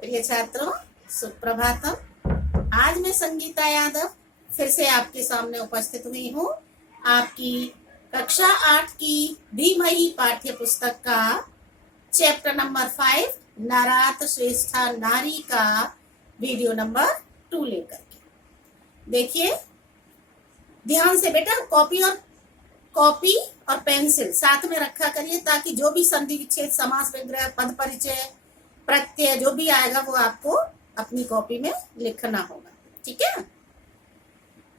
प्रिय छात्रों, सुप्रभातम। आज मैं संगीता यादव फिर से आपके सामने उपस्थित हुई हूँ। आपकी कक्षा 8 की धीमही पाठ्य पुस्तक का चैप्टर नंबर 5 नारात श्रेष्ठा नारी का वीडियो नंबर 2 लेकर के। देखिए ध्यान से बेटा, कॉपी और पेंसिल साथ में रखा करिए ताकि जो भी संधि विच्छेद, समास विग्रह, पद परिचय, प्रत्यय जो भी आएगा वो आपको अपनी कॉपी में लिखना होगा। ठीक है।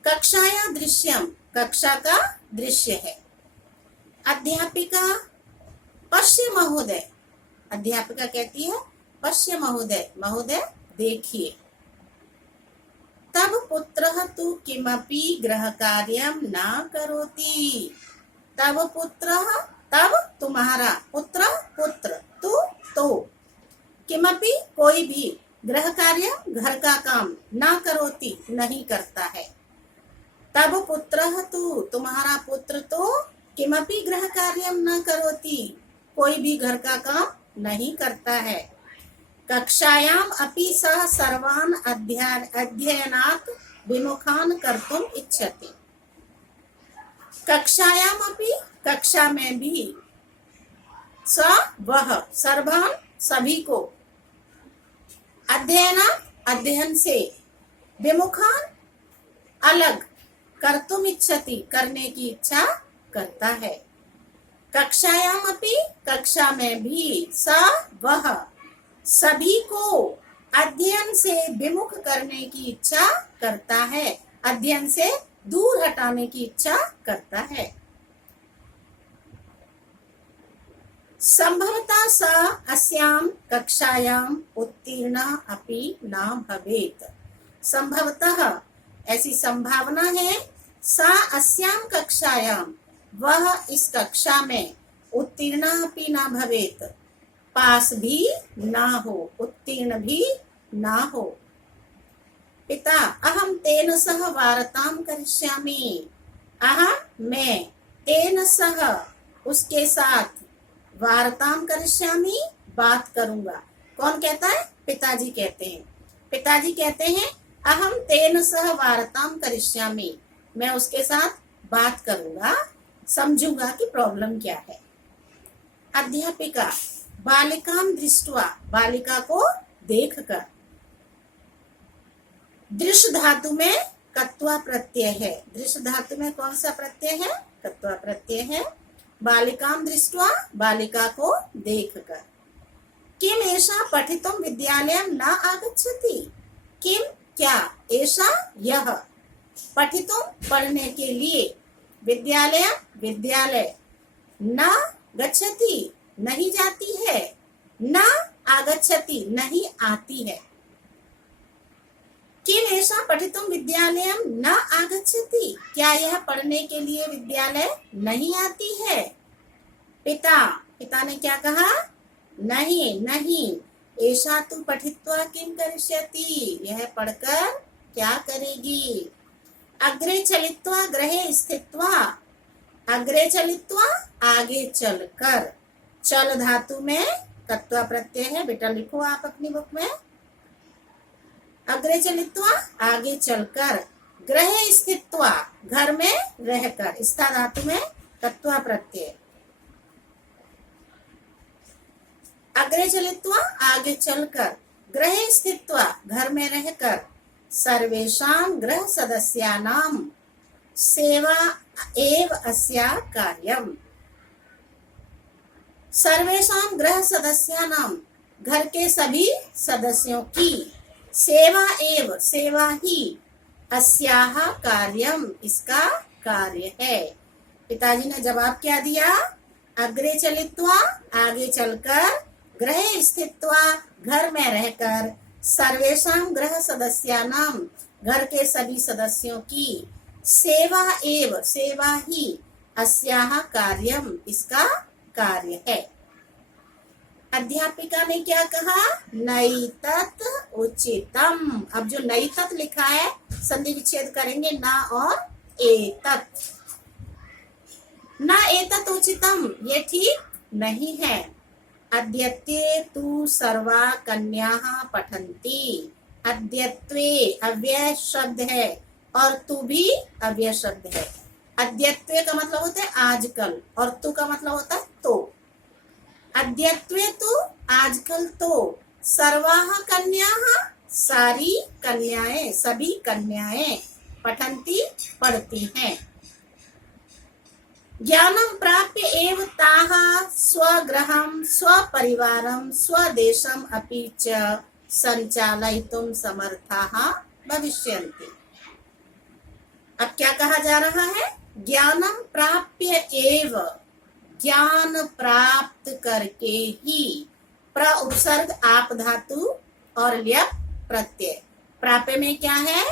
कक्षाया दृश्यम, कक्षा का दृश्य है। अध्यापिका पश्य महोदय, अध्यापिका कहती है पश्य महोदय, महोदय देखिए। तब पुत्रः तु किमपि गृह कार्यम न करोति। तब पुत्रः, तब तुम्हारा, पुत्र पुत्र, तू तो, किमपि कोई भी, गृह कार्य घर का काम, ना करोति नहीं करता है। तब पुत्रः तु तुम्हारा पुत्र तो, किमपि गृह कार्यम न करोति कोई भी घर का काम नहीं करता है। कक्षायाम अपि सः सर्वान् अध्ययनात् विमुखान् कर्तुम् इच्छति। कक्षायाम अपि, कक्षा में भी, स वह, सर्वान् सभी को, अध्ययन से, विमुखान अलग, कर्तुम इच्छति करने की इच्छा करता है। कक्षायाम अपि कक्षा में भी, स वह सभी को अध्ययन से विमुख करने की इच्छा करता है, अध्ययन से दूर हटाने की इच्छा करता है। संभवतः स अस्यां कक्षायां उत्तीर्णः अपि न भवेत्। संभवतः ऐसी संभावना है, सा अस्यां कक्षायां वह इस कक्षा में, उत्तीर्णः अपि न भवेत् पास भी ना हो, उत्तीर्ण भी ना हो। पिता अहम तेन सह वार्तां करिष्यामि। अहम मैं, तेन सह उसके साथ, वार्तां करिष्यामि बात करूंगा। कौन कहता है? पिताजी कहते हैं। पिताजी कहते हैं अहम तेन सह वार्तां करिष्यामि, मैं उसके साथ बात करूंगा, समझूंगा कि प्रॉब्लम क्या है। अध्यापिका बालिकां दृष्ट्वा, बालिका को देखकर। दृश्य धातु में कत्वा प्रत्यय है। दृश्य धातु में कौन सा प्रत्यय है? कत्वा प्रत्यय है। बालिकां दृष्ट्वा, बालिका को देखकर। किम एषा पठितुम विद्यालयं न आगच्छति। किम क्या, एषा यह, पठितुम पढ़ने के लिए, विद्यालय विद्यालय, न गच्छति नहीं जाती है, न आगच्छति नहीं आती है। किम एषा पठितुम विद्यालयं न आगच्छति, क्या यह पढ़ने के लिए विद्यालय नहीं आती है। पिता ने क्या कहा? नहीं नहीं, एषा तु पठित्वा किम करिष्यति, यह पढ़कर क्या करेगी। अग्रे चलित्वा गृहे स्थित्वा, अग्रे चलित्वा आगे चलकर। चल धातु में कत्वा प्रत्यय है, बेटा लिखो आप अपनी बुक में। अग्रे चलित्वा आगे चलकर, गृहे स्थित्वा घर में रहकर, स्था धातु में कत्वा प्रत्यय। अग्रे चलित्वा आगे चलकर, गृहे स्थित्वा घर में रहकर, सर्वेषां गृह सदस्यानां सेवा एव अस्या कार्यम। सर्वेषां गृह सदस्यानां घर के सभी सदस्यों की, सेवा एव सेवा ही, अस्याह कार्यम इसका कार्य है। पिताजी ने जवाब क्या दिया? अग्रे चलित्वा आगे चलकर, गृहे स्थित्वा घर में रहकर, सर्वेषां गृह सदस्यानां घर के सभी सदस्यों की, सेवा एव सेवा ही, अस्याह कार्यम इसका कार्य है। अध्यापिका ने क्या कहा? नैतत् उचितम। अब जो नैतत् लिखा है संधि विच्छेद करेंगे, ना और एतत्। ना एतत् उचितम, ये ठीक नहीं है। अद्यत्वे तु सर्वा कन्याः पठन्ति। अद्यत्वे अव्यय शब्द है और तू भी अव्यय शब्द है। अद्यत्वे का मतलब होता है आजकल और तू का मतलब होता है तो। अद्यत्वे तु आजकल तो, सर्वाः कन्याः सारी कन्याएं, सभी कन्याएं, पठन्ति पढ़ती हैं। ज्ञानं प्राप्य एव ताः स्वगृहं स्वपरिवारं स्वदेशम् अपि च संचालयितुं समर्थाः भविष्यन्ति। अब क्या कहा जा रहा है? ज्ञानं प्राप्य एव, ज्ञान प्राप्त करके ही। प्र उपसर्ग आप धातु और ल्यप प्रत्यय। प्राप्य में क्या है?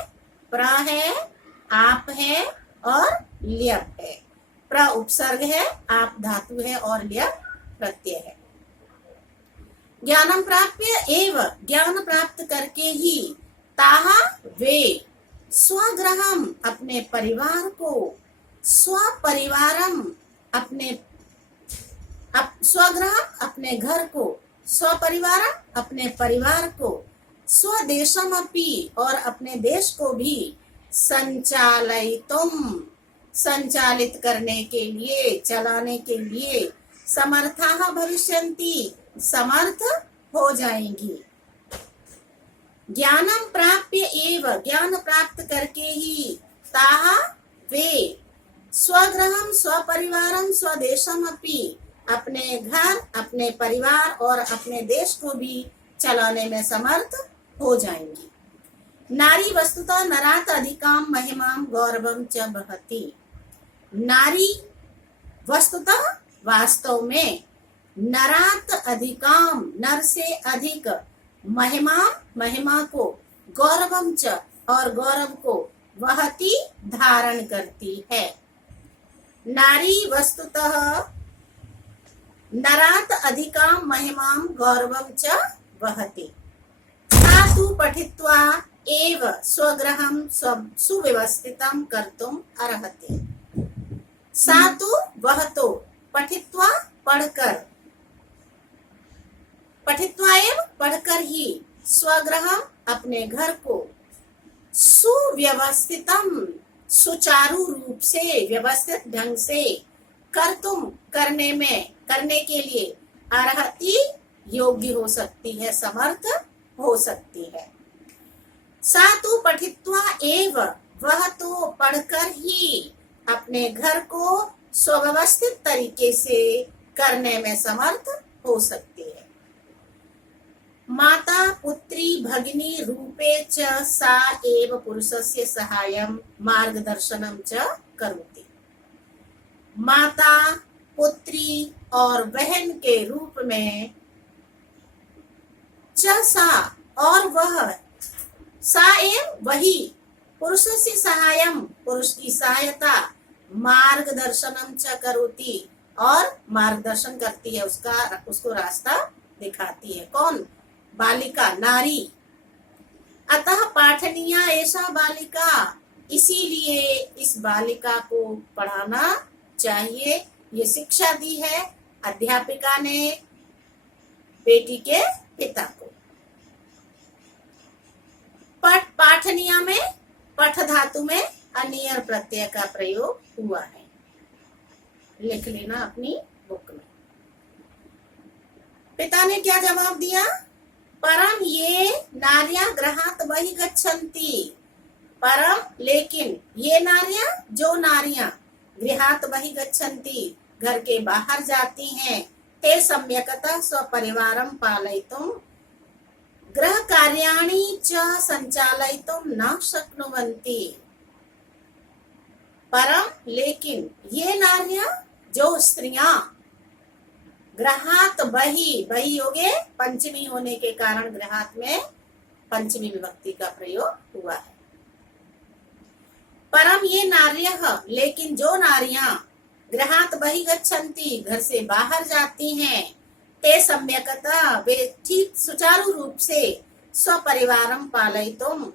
प्र है, आप है और ल्यप है। प्र उपसर्ग है, आप धातु है और ल्यप प्रत्यय है। ज्ञानम प्राप्य एव, ज्ञान प्राप्त करके ही, ताहा वे, स्वगृहम अपने परिवार को, स्वपरिवारम अपने स्वगृहम अपने घर को, स्वपरिवारम अपने परिवार को, स्वदेशम अपि और अपने देश को भी, संचालयितुम संचालित करने के लिए, चलाने के लिए, समर्थाः भविष्यन्ति समर्थ हो जाएंगी। ज्ञानम प्राप्य एव, ज्ञान प्राप्त करके ही, ताः वे, स्वगृहम स्वपरिवारम स्वदेशम अपि अपने घर, अपने परिवार और अपने देश को भी चलाने में समर्थ हो जाएंगी। नारी वस्तुतः नरात् अधिकां महिमां गौरवं च वहति। नारी वस्तुतः वास्तव में, नरात् अधिकां नर से अधिक, महिमा महिमा को, गौरवं च और गौरव को, वहति धारण करती है। नारी वस्तुतः नरात् अधिकां महिमां गौरवं च वहति। सा तु पठित्वा एव स्वगृहं सुव्यवस्थितं कर्तुम् अर्हति। सा तु वह तो, पठित्वा पढ़कर, पठित्वा एव पढ़कर ही, स्वगृहं अपने घर को, सुव्यवस्थितम सुचारू रूप से, व्यवस्थित ढंग से, कर्तुम करने में, करने के लिए, अर्हति योग्य हो सकती है, समर्थ हो सकती है। सा तु पठित्वा एव, वह तो पढ़कर ही अपने घर को सुव्यवस्थित तरीके से करने में समर्थ हो सकती है। माता पुत्री भगिनी रूपे च सा एव पुरुषस्य सहायं मार्गदर्शनं च करोति। माता, पुत्री और बहन के रूप में, च सा और वह, सा एव वही, पुरुषस्य सहायम पुरुष की सहायता, मार्गदर्शनम च करोति और मार्गदर्शन करती है, उसको रास्ता दिखाती है। कौन? बालिका, नारी। अतः पाठनीया ऐसा बालिका, इसीलिए इस बालिका को पढ़ाना चाहिए। ये शिक्षा दी है अध्यापिका ने बेटी के पिता को। पठ, पाठनीया में पठ धातु में अनियर प्रत्यय का प्रयोग हुआ है, लिख लेना अपनी बुक में। पिता ने क्या जवाब दिया? परम ये नार्या गृहात बहि गच्छन्ति। परम लेकिन, ये नारियां, जो नारियां, गृहात बहि गच्छन्ति घर के बाहर जाती हैं, ते सम्यकतः स्वपरिवारं पालयितुं गृह कार्याणि च संचालयितुं न शक्नुवन्ति। परम लेकिन, ये नारियां, जो स्त्रियां, गृहात बहि, बहि हो गए पंचमी होने के कारण गृहात में पंचमी विभक्ति का प्रयोग हुआ है। परम ये नार्यः, लेकिन जो नारियां, गृहात बहि गच्छन्ति घर से बाहर जाती हैं, ते सम्यकतः वे ठीक सुचारू रूप से, स्वपरिवारं पालयितुं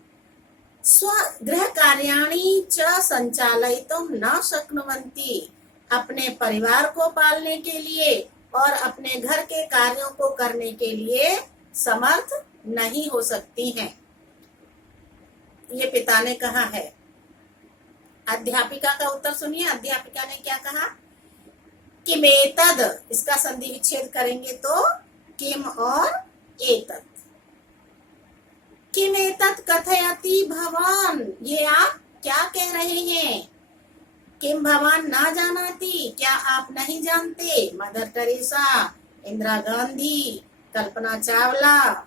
स्व गृह कार्याणि च संचालयितुं न शक्नुवन्ति, अपने परिवार को पालने के लिए और अपने घर के कार्यों को करने के लिए समर्थ नहीं हो सकती हैं। ये पिता ने कहा है। अध्यापिका का उत्तर सुनिए। अध्यापिका ने क्या कहा? किमेतद, इसका संधि विच्छेद करेंगे तो किम और एतत्। किमेतत् कथयति भवान, ये आप क्या कह रहे हैं? किम भवान ना जानाति, क्या आप नहीं जानते? मदर टेरेसा, इंदिरा गांधी, कल्पना चावला,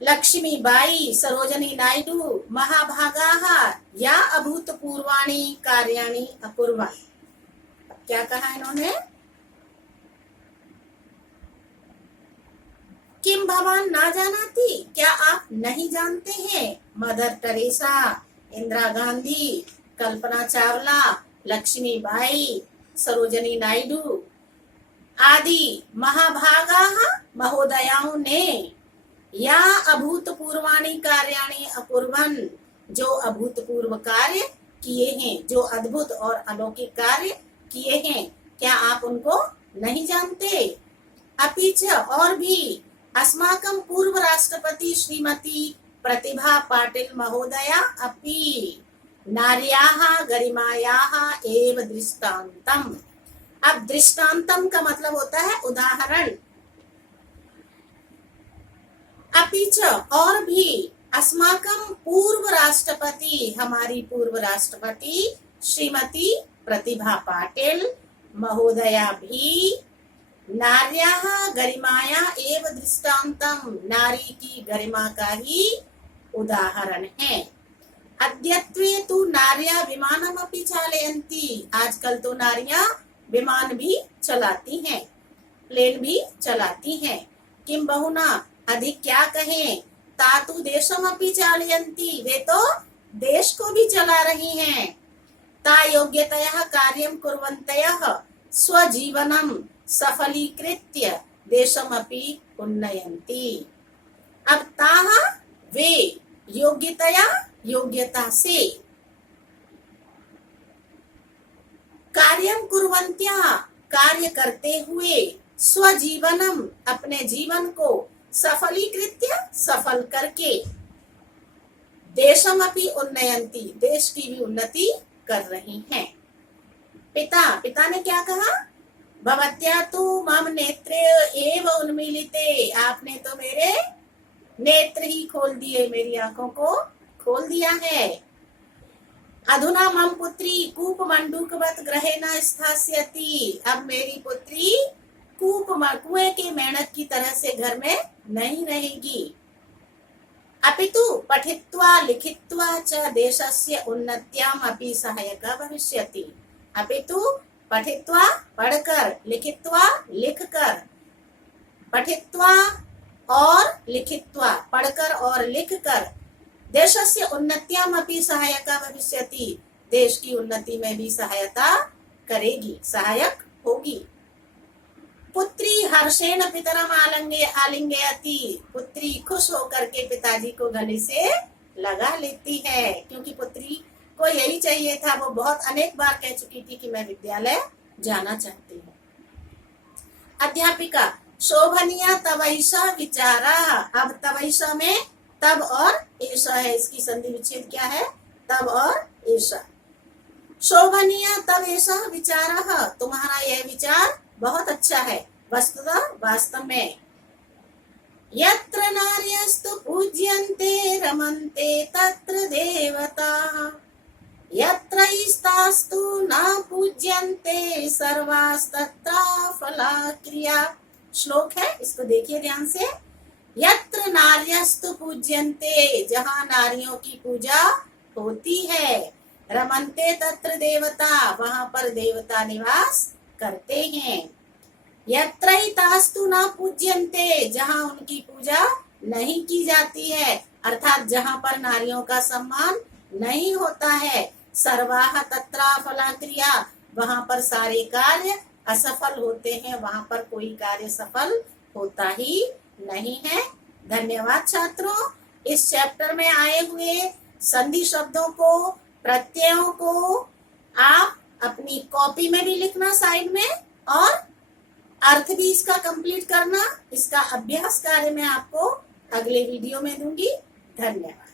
लक्ष्मीबाई, सरोजनी नायडू, महाभागाः या अभूतपूर्वाणि कार्याणि अकुर्वन्। क्या कहा इन्होंने? किम भवान ना जानाति, क्या आप नहीं जानते हैं? मदर टेरेसा, इंदिरा गांधी, कल्पना चावला, लक्ष्मीबाई, सरोजनी नायडू आदि महाभागाः महोदयाओं ने या अभूतपूर्वाणि कार्याणि अकुर्वन्, जो अभूतपूर्व कार्य किए हैं, जो अद्भुत और अलौकिक कार्य किए हैं, क्या आप उनको नहीं जानते? अपि च, और भी, अस्माकं पूर्व राष्ट्रपति श्रीमती प्रतिभा पाटिल महोदया अपि नार्याः गरिमायाः एव दृष्टान्तम्। अब दृष्टान्तम का मतलब होता है उदाहरण। अपि च, और भी, अस्माकं पूर्व राष्ट्रपति, हमारी पूर्व राष्ट्रपति श्रीमती प्रतिभा पाटिल महोदया भी नार्याः गरिमाया एव दृष्टान्तम, नारी की गरिमा का ही उदाहरण है। अद्यत्वे तु नार्या विमानमपि चालयन्ति, आजकल तो नारियां विमान भी चलाती हैं, प्लेन भी चलाती हैं। किम बहुना, अधिक क्या कहें, तातु देशमपि चालयन्ति, वे तो देश को भी चला रही हैं। ता योग्यतया कार्यं कुर्वन्तयः स्वजीवनं सफलीकृत्य देशमपि उन्नयन्ति। अब ताः, वे, योग्यतया, योग्यता से, कार्यं कुर्वन्त्या, कार्य करते हुए, स्वजीवनम, अपने जीवन को, सफलीकृत्य, सफल करके, देशमपि उन्नयन्ति, देश की भी उन्नति कर रही हैं। पिता ने क्या कहा? भवत्या तु मम नेत्रे एव उन्मीलिते, आपने तो मेरे नेत्र ही खोल दिए, मेरी आंखों को खोल दिया है। अधुना मम पुत्री कूपमंडूकवत गृहे न स्थास्यति, अब मेरी पुत्री कुएं के मेंढक की तरह से घर में नहीं रहेगी। अपितु पठित्वा लिखित्वा च देशस्य उन्नत्याम् अपि सहायका भविष्यति। अपितु पठित्वा, पढ़कर, लिखित्वा, लिखकर, पठित्वा और लिखित्वा, पढ़कर और लिखकर, देशस्य उन्नत्याम् अपि सहायका भविष्यति, देश की उन्नति में भी सहायता करेगी, सहायक होगी। पुत्री हर्षेण पितरम आलिंगयति, पुत्री खुश होकर के पिताजी को गले से लगा लेती है, क्योंकि पुत्री को यही चाहिए था। वो बहुत अनेक बार कह चुकी थी कि मैं विद्यालय जाना चाहती हूँ। अध्यापिका, शोभनीय तवैषा विचारा। अब तवैषा में तब और ऐसा है, इसकी संधि विच्छेद क्या है? तब और ऐसा। शोभनीय तब ऐसा विचार, तुम्हारा यह विचार बहुत अच्छा है। वस्तुतः, वास्तव में, यत्र नार्यस्तु पूज्यन्ते रमन्ते तत्र देवताः, यत्र स्तास्तु न पूज्यन्ते सर्वास्तत्र फलाक्रिया। श्लोक है, इसको देखिए ध्यान से। यत्र नार्यस्तु पूज्यन्ते, जहाँ नारियों की पूजा होती है, रमन्ते तत्र देवता, वहां पर देवता निवास करते हैं। यत्र तास्तु न पूज्यन्ते, जहाँ उनकी पूजा नहीं की जाती है, अर्थात जहाँ पर नारियों का सम्मान नहीं होता है, सर्वाः तत्र फलाक्रिया, वहां पर सारे कार्य असफल होते हैं, वहां पर कोई कार्य सफल होता ही नहीं है। धन्यवाद छात्रों। इस चैप्टर में आए हुए संधि शब्दों को, प्रत्ययों को आप अपनी कॉपी में भी लिखना साइड में, और अर्थ भी इसका कंप्लीट करना। इसका अभ्यास कार्य मैं आपको अगले वीडियो में दूंगी। धन्यवाद।